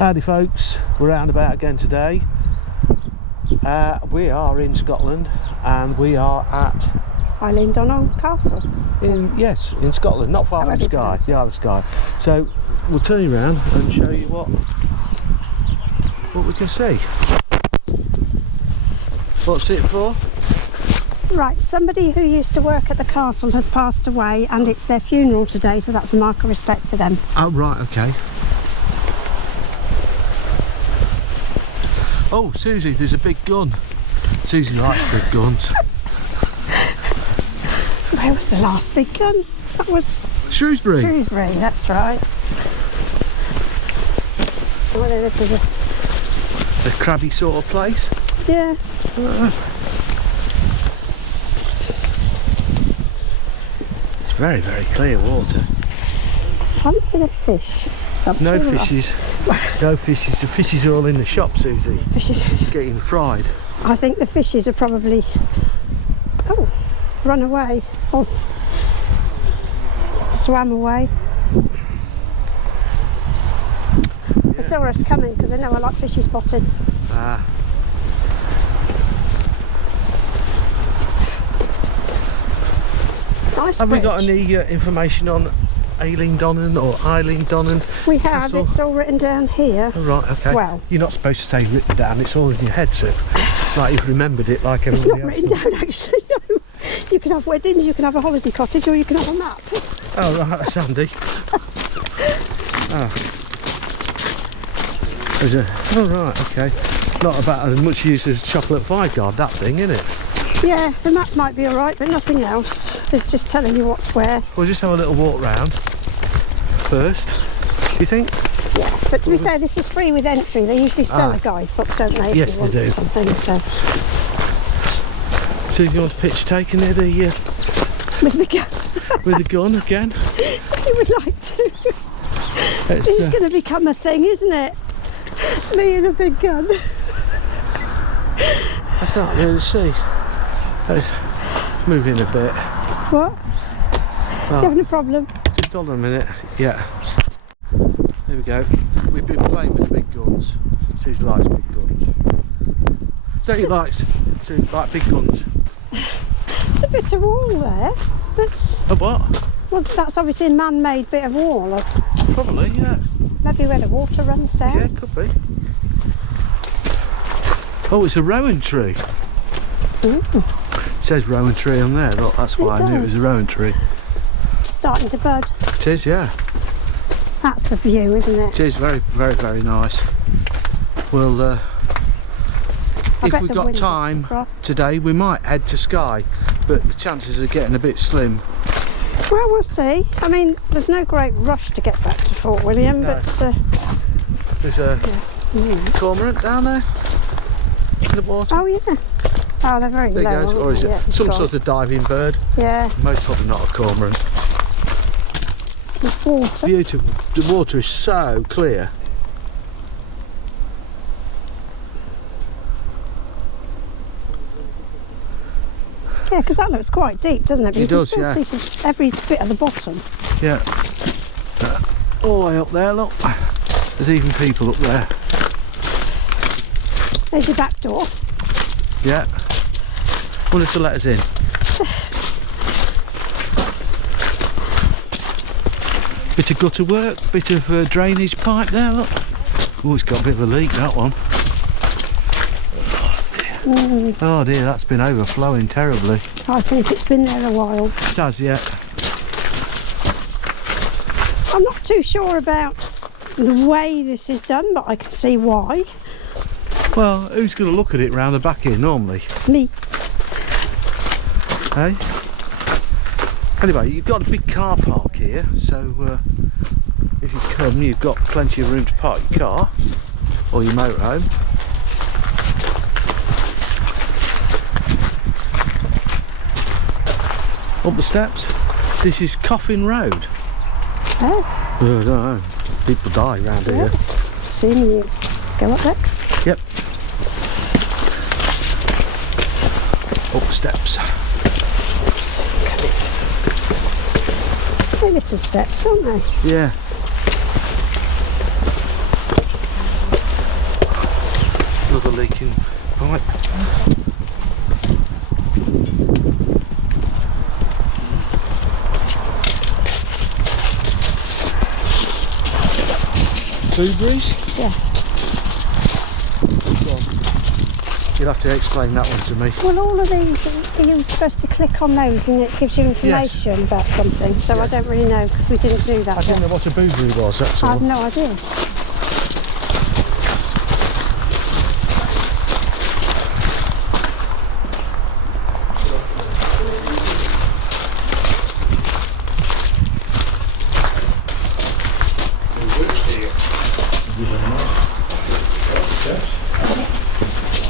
Howdy folks, we're out and about again today. We are in Scotland and we are at Eilean Donan Castle. In Scotland, not far from Skye, the Isle of Skye. So we'll turn you around and show you what we can see. What's it for? Right, somebody who used to work at the castle has passed away and it's their funeral today, so that's a mark of respect to them. Oh right, okay. Oh, Susie, there's a big gun. Susie likes big guns. Where was the last big gun? That was Shrewsbury. Shrewsbury, that's right. Whether this is The crabby sort of place. Yeah. It's very, very clear water. I haven't seen a fish. No fishes. No fishes. The fishes are all in the shop, Susie. Fishes. Getting fried. I think the fishes are probably run away or swam away. Yeah. They saw us coming because they know I like fishy spotting. Nice. Have bridge. we got any information on Eilean Donan or Eilean Donan We have. Castle? It's all written down here. Oh, right, okay. Well, you're not supposed to say written down. It's all in your head, Sue. Like you've remembered it, like it's everybody not else. written down actually. No. You can have weddings, you can have a holiday cottage, or you can have a map. Oh right, that's handy. Oh right, okay. Not about as much use as chocolate Vigard, that thing, isn't it? Yeah, the map might be alright, but nothing else. They're just telling you what's where. We'll just have a little walk round first. Do you think? Yeah, but to be fair, this was free with entry. They usually sell a guidebook, don't they? Yes, they do. Something, so. So you want a picture taken near the With the gun. with the gun again? You would like to. It's going to become a thing, isn't it? Me and a big gun. I can't really see. Let's move in a bit. What? Oh, You having a problem? just hold on a minute. Yeah. There we go. We've been playing with big guns. Susie likes big guns. Don't you like big guns? There's a bit of wall there. That's, A what? well, that's obviously a man-made bit of wall. Or Probably, yeah. maybe where the water runs down. Yeah, it could be. Oh, it's a rowan tree. Ooh, It says rowan tree on there. Look, that's why I knew it was a rowan tree. starting to bud. It is, yeah. That's the view, isn't it? It is very, very, very nice. Well, if bet we've the got wind will time cross. today, we might head to Skye, but the chances are getting a bit slim. Well, we'll see. I mean, there's no great rush to get back to Fort William, No. but There's a yeah. cormorant down there in the water. Oh yeah. Oh, they're very There low. you go. Or is it Yeah, some gone. sort of diving bird? Yeah. Most probably not a cormorant. There's water. Beautiful. The water is so clear. Yeah, because that looks quite deep, doesn't it? But It you can does, still yeah. see just every bit at the bottom. Yeah. All the way up there, look. There's even people up there. There's your back door. Yeah. Wonder if to let us in. Bit of gutter work, bit of drainage pipe there, look. Oh, it's got a bit of a leak, that one. Oh dear, that's been overflowing terribly. I think it's been there a while. It has, yeah. I'm not too sure about the way this is done, but I can see why. Well, who's going to look at it round the back here normally? Me. Hey? Anyway, you've got a big car park here, so if you come, you've got plenty of room to park your car or your motorhome. Up the steps. This is Coffin Road. Oh, I don't know. People die round here. soon you go up there. Yep. Up the steps. They're little steps, aren't they? Yeah. leaking pipe. Blueberries? Yeah. You'll have to explain that one to me. Well, all of these, you're supposed to click on those and it gives you information about something, so I don't really know because we didn't do that. I didn't know what a blueberry was, that's all. I have no idea.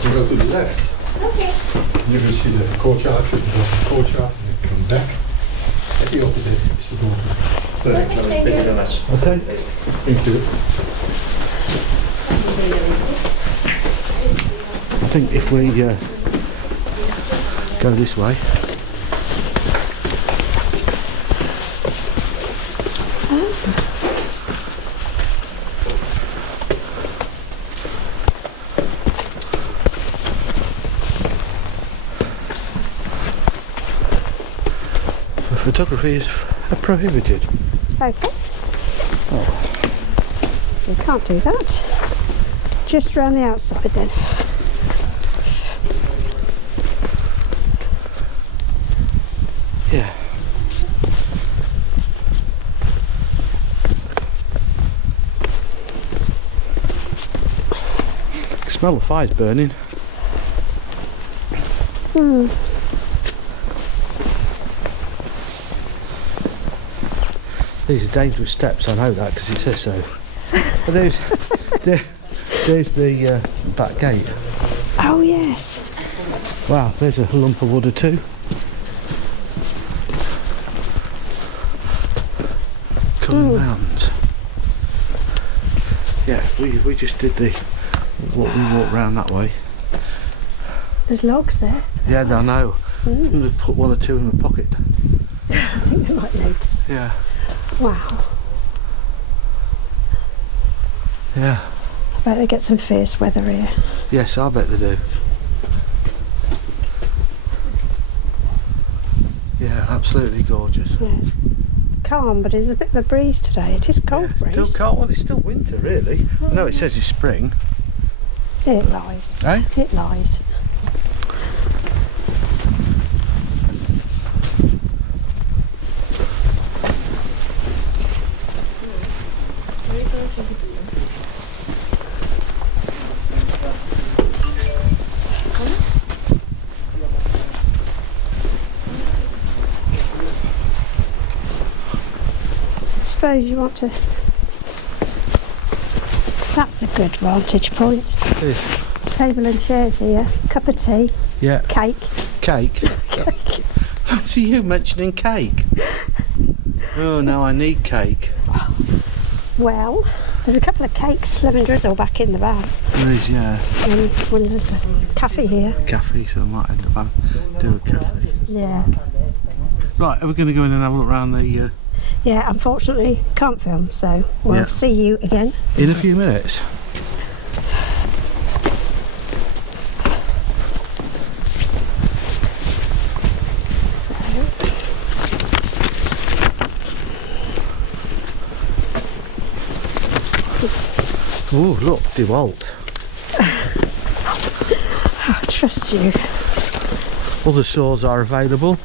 You go to the left. Okay. You will see the courtyard, and then come back. At the opposite is the door. Thank you very much. Okay. Thank you. I think if we go this way. Photography is prohibited. Okay. You can't do that. Just round the outside then. Yeah. I can smell the fire's burning. These are dangerous steps, I know that because it says so. But there's the back gate. Oh yes. Wow, there's a lump of wood or two. Cullen Mountains. Yeah, we just did we walked round that way. There's logs there. Yeah, I know. I'm going to put one or two in my pocket. I think they might notice. Yeah. Wow. Yeah. I bet they get some fierce weather here. Yes, I bet they do. Yeah, absolutely gorgeous. Yes. Calm, but there's a bit of a breeze today. It is cold breeze. Still cold. Well, it's still winter, really. I know it says it's spring. It lies. Eh? It lies. I suppose you want to. That's a good vantage point. It is. Table and chairs here, cup of tea, Yeah. cake. Cake. Cake. Fancy you mentioning cake. Oh, now I need cake. Well, there's a couple of cakes, lemon drizzle back in the bag. There is, yeah. And well, there's a cafe here. Cafe, so I might end up do a cafe. Yeah. Right, are we going to go in and have a look around the... Yeah, unfortunately can't film, so we'll see you again. in a few minutes. Oh, look, DeWalt. I trust you. Other saws are available.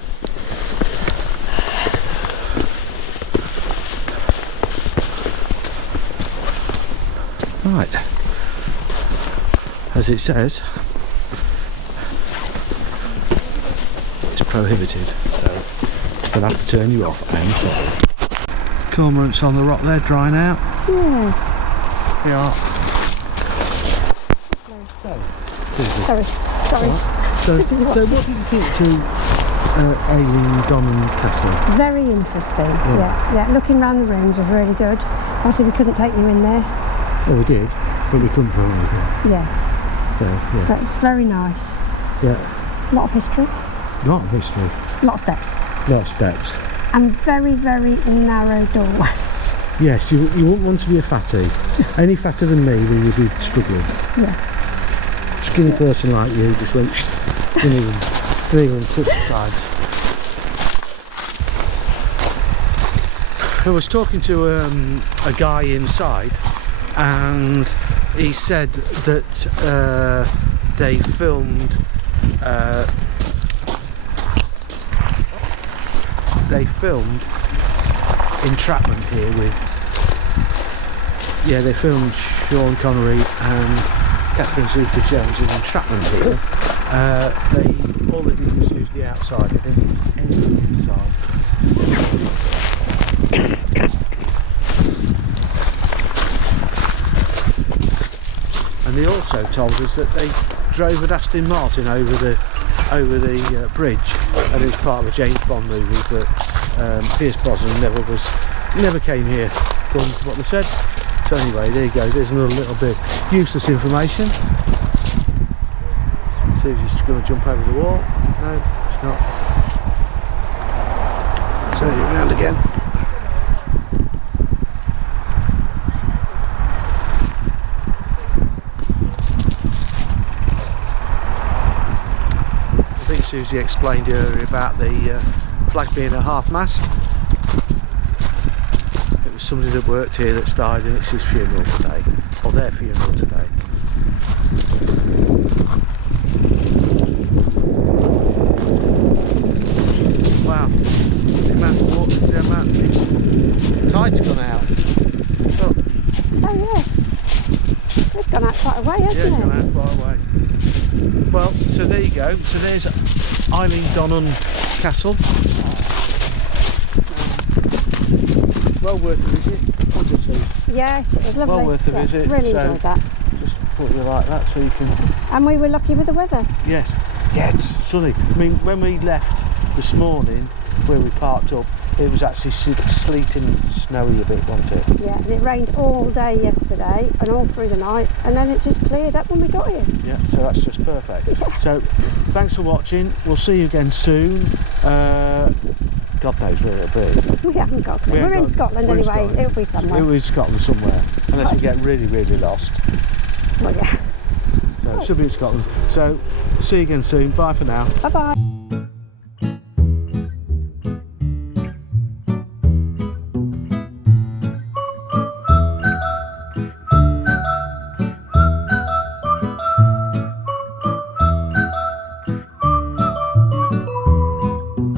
Right, as it says, it's prohibited, so I'm going to have to turn you off. I'm sorry. Cormorants on the rock there, drying out. Yeah. Yeah. Sorry. So what did you think to Eilean Donan Castle? Very interesting. Yeah. Looking around the rooms was really good. Obviously we couldn't take you in there. Oh, we did, but we couldn't film anything. Yeah. So, yeah. But it's very nice. Yeah. A lot of history. Lot of history. A lot of steps. Lot of steps. And very, very narrow doorways. Yes, you wouldn't want to be a fatty. Any fatter than me, then you'd be struggling. Yeah. Skinny person like you just went, didn't even touch the side. I was talking to a guy inside, and he said that they filmed Entrapment here with, yeah, they filmed Sean Connery and Catherine Zeta-Jones in Entrapment here. All they did was use the outside, I think anything inside. And they also told us that they drove an Aston Martin over the bridge, and it was part of a James Bond movie, but Pierce Brosnan never came here, according to what they said. So anyway, there you go, there's another little bit useless information. See if she's going to jump over the wall. No, it's not. Turn it around again. I think Susie explained earlier about the flag being at half-mast. It was somebody that worked here that's died, and it's his funeral today, or their funeral today. Wow, the amount of tide's gone out. Look. Oh yes, it's gone out quite a way, hasn't Yeah, it's it? gone out quite a way. Well, so there you go. So there's Eilean Donan Castle. Well worth a visit, wasn't it, Sue? Yes, it was lovely. Well worth a Yeah, visit. really so enjoyed that. Just put you like that so you can. And we were lucky with the weather. Yes. Yeah, it's sunny. I mean, when we left this morning, where we parked up, it was actually sleeting and snowy a bit, wasn't it? Yeah, and it rained all day yesterday and all through the night, and then it just cleared up when we got here. Yeah, so that's just perfect. Yeah. So, thanks for watching. We'll see you again soon. God knows where it'll be. We haven't got a clue. We're in Scotland we're in anyway. Scotland. It'll be somewhere. It'll be Scotland somewhere, unless we get really, really lost. Well, yeah. So it should be in Scotland. So, see you again soon. Bye for now. Bye bye.